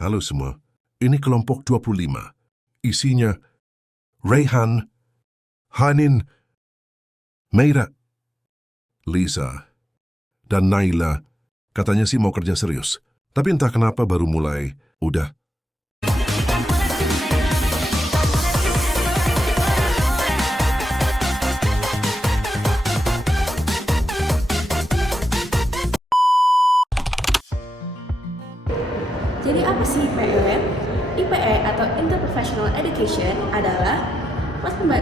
Halo semua, ini kelompok 25. Isinya Rayhan, Hanin, Meira, Lisa, dan Naila. Katanya sih mau kerja serius. Tapi entah kenapa baru mulai, udah. Jadi apa sih IPE? IPE atau Interprofessional Education adalah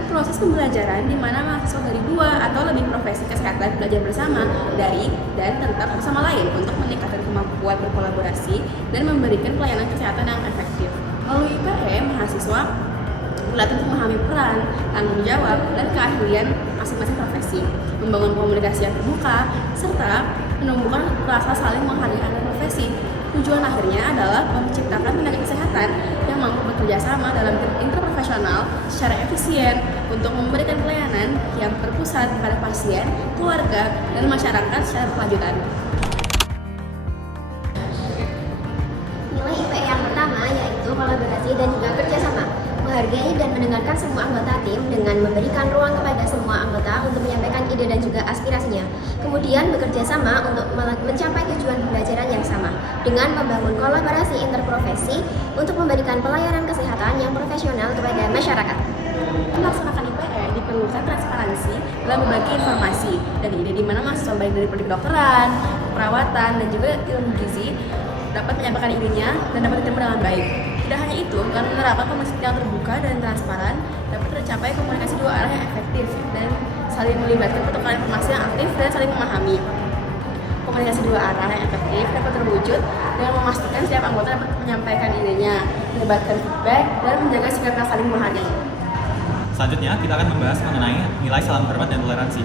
proses pembelajaran di mana mahasiswa dari dua atau lebih profesi kesehatan belajar bersama dari dan tentang sama lain untuk meningkatkan kemampuan berkolaborasi dan memberikan pelayanan kesehatan yang efektif. Melalui IPE, mahasiswa berlatih untuk memahami peran, tanggung jawab, dan keahlian masing-masing profesi, membangun komunikasi yang terbuka, serta menumbuhkan rasa saling menghargai antar profesi. Tujuan akhirnya adalah menciptakan tenaga kesehatan yang mampu bekerja sama dalam interprofesional secara efisien untuk memberikan pelayanan yang terpusat pada pasien, keluarga, dan masyarakat secara berkelanjutan. Nilai IPE yang pertama yaitu kolaborasi dan juga kerjasama. Menghargai dan mendengarkan semua anggota tim dengan memberikan ruang kepada semua anggota untuk menyampaikan ide dan juga aspirasinya. Kemudian bekerja sama untuk mencapai tujuan pembelajaran yang sama dengan membangun kolaborasi interprofesi untuk memberikan pelayanan kesehatan yang profesional kepada masyarakat. Melaksanakan IPE diperlukan transparansi dalam berbagi informasi dan ide di mana mahasiswa baik dari kedokteran, perawatan, dan juga ilmu gizi dapat menyampaikan idenya dan dapat diterima dengan baik. Tidak hanya itu, dengan menerapkan komunikasi yang terbuka dan transparan, dapat tercapai komunikasi dua arah yang efektif dan saling melibatkan pertukaran informasi yang aktif dan saling memahami. Komunikasi dua arah yang efektif dapat terwujud dengan memastikan setiap anggota dapat menyampaikan idenya, melibatkan feedback, dan menjaga sikap yang saling menghargai. Selanjutnya, kita akan membahas mengenai nilai salam hormat dan toleransi.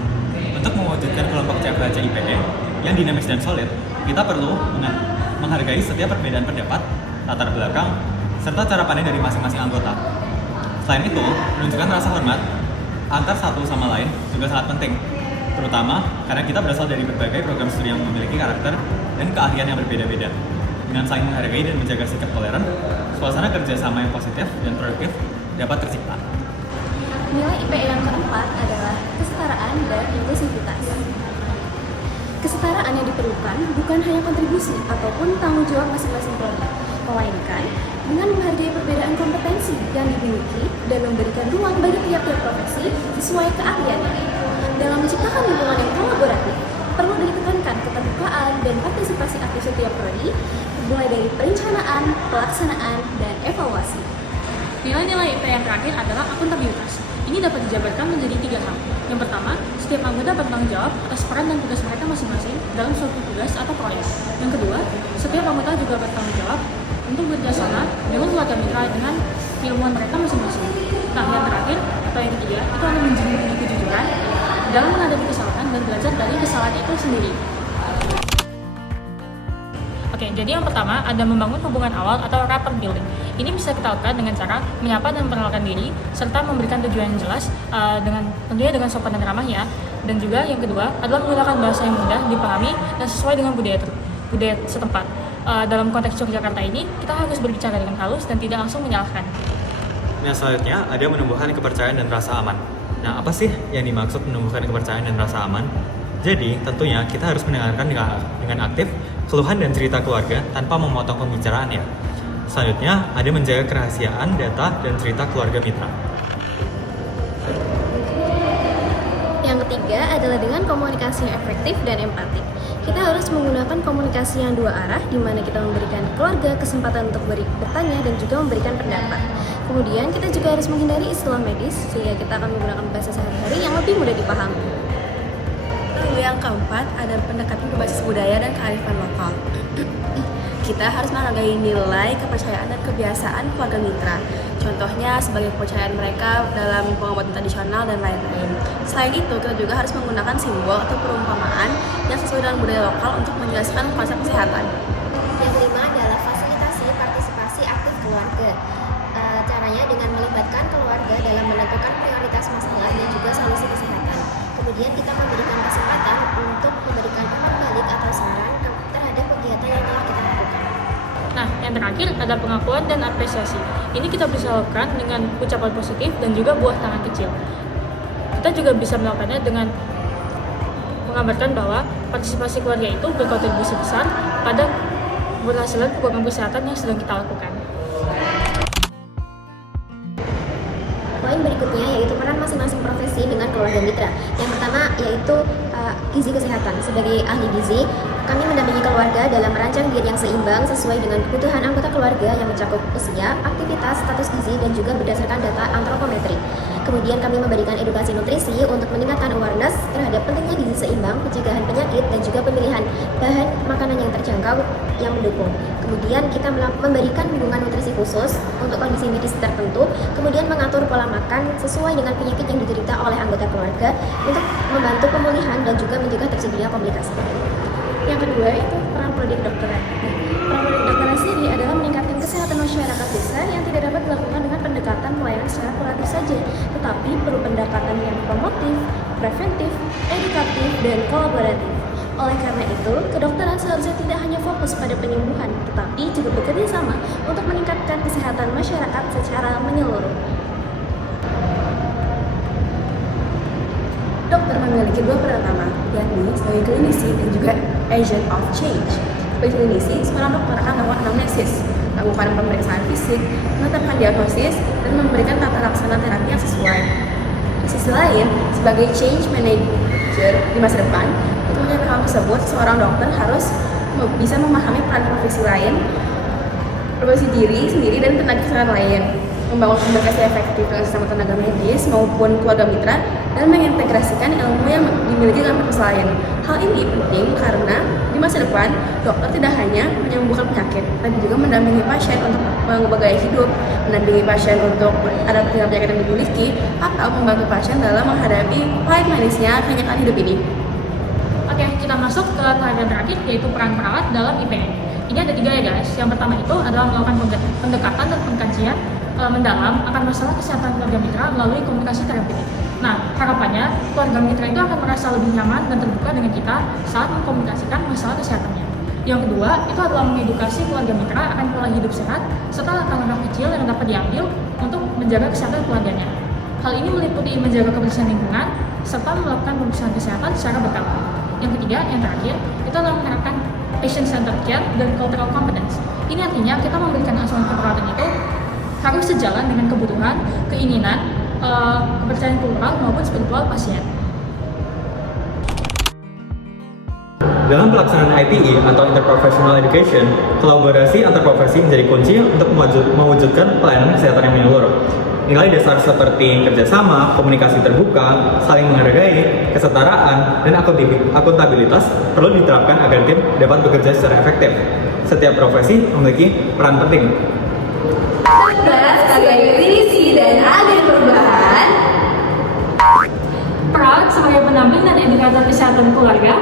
Untuk mewujudkan kelompok CFHC IPE yang dinamis dan solid, kita perlu menghargai setiap perbedaan pendapat, latar belakang, serta cara pandang dari masing-masing anggota. Selain itu, menunjukkan rasa hormat antar satu sama lain juga sangat penting, terutama karena kita berasal dari berbagai program studi yang memiliki karakter dan keahlian yang berbeda-beda. Dengan saling menghargai dan menjaga sikap toleran, suasana kerjasama yang positif dan produktif dapat tercipta. Nilai IPE yang keempat adalah kesetaraan dan inklusivitas. Kesetaraan yang diperlukan bukan hanya kontribusi ataupun tanggung jawab masing-masing kelompok, melainkan dengan menghargai perbedaan kompetensi yang dimiliki dan memberikan ruang bagi tiap-tiap profesi sesuai keahliannya. Dalam menciptakan lingkungan yang kolaboratif, perlu ditekankan keterbukaan dan partisipasi aktif setiap prodi, mulai dari perencanaan, pelaksanaan, dan evaluasi. Nilai-nilai IPE yang terakhir adalah akuntabilitas. Ini dapat dijabarkan menjadi 3 hal. Yang pertama, setiap anggota bertanggung jawab atas peran dan tugas mereka masing-masing dalam suatu tugas atau proyek. Yang kedua, setiap anggota juga bertanggung jawab untuk bekerjasama dengan keluarga mitra dengan keilmuan mereka masing-masing. Nah, yang terakhir atau yang ketiga, itu adalah menjunjung kejujuran dalam menghadapi kesalahan dan belajar dari kesalahan itu sendiri. Oke, jadi yang pertama ada membangun hubungan awal atau rapport building. Ini bisa kita lakukan dengan cara menyapa dan memperkenalkan diri, serta memberikan tujuan yang jelas tentunya dengan sopan dan ramah ya. Dan juga yang kedua adalah menggunakan bahasa yang mudah dipahami dan sesuai dengan budaya setempat. Dalam konteks Yogyakarta ini, kita harus berbicara dengan halus dan tidak langsung menyalahkan. Nah, selanjutnya ada menumbuhkan kepercayaan dan rasa aman. Nah, apa sih yang dimaksud menumbuhkan kepercayaan dan rasa aman? Jadi, tentunya kita harus mendengarkan dengan aktif keluhan dan cerita keluarga tanpa memotong pembicaraannya. Selanjutnya, ada menjaga kerahasiaan data dan cerita keluarga mitra. Yang ketiga adalah dengan komunikasi yang efektif dan empatik. Kita harus menggunakan komunikasi yang dua arah, di mana kita memberikan keluarga kesempatan untuk bertanya dan juga memberikan pendapat. Kemudian kita juga harus menghindari istilah medis, sehingga kita akan menggunakan bahasa sehari-hari yang lebih mudah dipahami. Lalu yang keempat ada pendekatan berbasis budaya dan kearifan lokal. Kita harus menghargai nilai, kepercayaan, dan kebiasaan keluarga mitra. Contohnya sebagai kepercayaan mereka dalam pengobatan tradisional dan lain-lain. Selain itu, kita juga harus menggunakan simbol atau perumpamaan yang sesuai dengan budaya lokal untuk menjelaskan konsep kesehatan. Yang kelima adalah fasilitasi partisipasi aktif keluarga. Caranya dengan melibatkan keluarga dalam menentukan prioritas masalah dan juga solusi kesehatan. Kemudian kita memberikan kesempatan untuk memberikan umpan balik atau saran terhadap kegiatan yang telah kita lakukan. Nah, yang terakhir terakhir ada pengakuan dan apresiasi. Ini kita bisa lakukan dengan ucapan positif dan juga buah tangan kecil. Kita juga bisa melakukannya dengan mengabarkan bahwa partisipasi keluarga itu berkontribusi besar pada keberhasilan program kesehatan yang sedang kita lakukan. Poin berikutnya yaitu peran masing-masing profesi dengan keluarga mitra. Yang pertama yaitu gizi kesehatan. Sebagai ahli gizi, kami mendampingi keluarga dalam merancang diet yang seimbang sesuai dengan kebutuhan anggota keluarga yang mencakup usia, aktivitas, status gizi, dan juga berdasarkan data antropometri. Kemudian kami memberikan edukasi nutrisi untuk meningkatkan awareness terhadap pentingnya gizi seimbang, pencegahan penyakit, dan juga pemilihan bahan makanan yang terjangkau yang mendukung. Kemudian kita memberikan dukungan nutrisi khusus untuk kondisi medis tertentu, kemudian mengatur pola makan sesuai dengan penyakit yang diderita oleh anggota keluarga untuk membantu pemulihan dan juga mencegah terjadinya komplikasi. Yang kedua itu peran prodi kedokteran. Peran prodi kedokteran sendiri adalah meningkatkan kesehatan masyarakat desa yang tidak dapat dilakukan dengan pendekatan pelayanan secara kuratif saja, tetapi perlu pendekatan yang promotif, preventif, edukatif, dan kolaboratif. Oleh karena itu, kedokteran seharusnya tidak hanya fokus pada penyembuhan, tetapi juga bekerja sama untuk meningkatkan kesehatan masyarakat secara menyeluruh. Dokter memiliki dua peran utama, yakni sebagai klinisi dan juga agent of change. Sebagai klinisi, seorang dokter akan melakukan anamnesis, melakukan pemeriksaan fisik, menetapkan diagnosis, dan memberikan tata laksana terapi yang sesuai. Di sisi lain, sebagai change manager di masa depan, untuk mencapai hal tersebut, seorang dokter harus bisa memahami peran profesi diri sendiri dan tenaga kesehatan lain, membangun komunikasi efektif dengan sesama tenaga medis maupun keluarga mitra, dan mengintegrasikan ilmu yang dimiliki dengan profesi lain. Hal ini penting karena di masa depan, dokter tidak hanya menyembuhkan penyakit, tapi juga mendampingi pasien untuk mengubah gaya hidup, mendampingi pasien untuk adaptasi dengan penyakit yang dimiliki, atau membantu pasien dalam menghadapi pahit manisnya kenyataan hidup ini. Oke, kita masuk ke tahapan terakhir yaitu peran perawat dalam IPN. Ini ada 3 ya guys. Yang pertama itu adalah melakukan pendekatan dan pengkajian mendalam akan masalah kesehatan keluarga mitra melalui komunikasi terapeutik. Nah, harapannya keluarga mitra itu akan merasa lebih nyaman dan terbuka dengan kita saat mengkomunikasikan masalah kesehatannya. Yang kedua, itu adalah mengedukasi keluarga mitra akan pola hidup sehat serta langkah-langkah kecil yang dapat diambil untuk menjaga kesehatan keluarganya. Hal ini meliputi menjaga kebersihan lingkungan serta melakukan pemeriksaan kesehatan secara berkala. Yang ketiga, yang terakhir, itu adalah menerapkan patient-centered care dan cultural competence. Ini artinya kita memberikan asuhan keperawatan itu harus sejalan dengan kebutuhan, keinginan, kepercayaan kultural maupun spiritual pasien. Dalam pelaksanaan IPE atau Interprofessional Education, kolaborasi antar profesi menjadi kunci untuk mewujudkan pelayanan kesehatan yang menyeluruh. Nilai dasar seperti kerjasama, komunikasi terbuka, saling menghargai, kesetaraan, dan akuntabilitas perlu diterapkan agar tim dapat bekerja secara efektif. Setiap profesi memiliki peran penting. Sebagai klinisi dan agen perubahan, Perawat sebagai pendamping dan edukator kesehatan keluarga,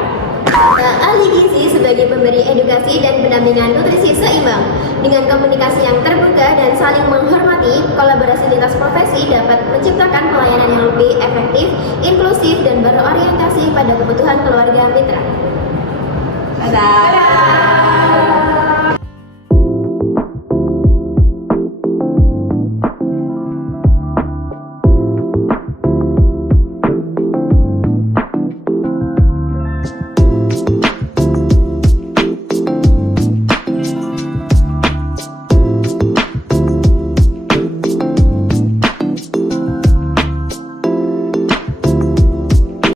Ahli gizi sebagai pemberi edukasi dan pendampingan nutrisi seimbang. Dengan komunikasi yang terbuka dan saling menghormati, kolaborasi lintas profesi dapat menciptakan pelayanan yang lebih efektif, inklusif, dan berorientasi pada kebutuhan keluarga mitra. dadah.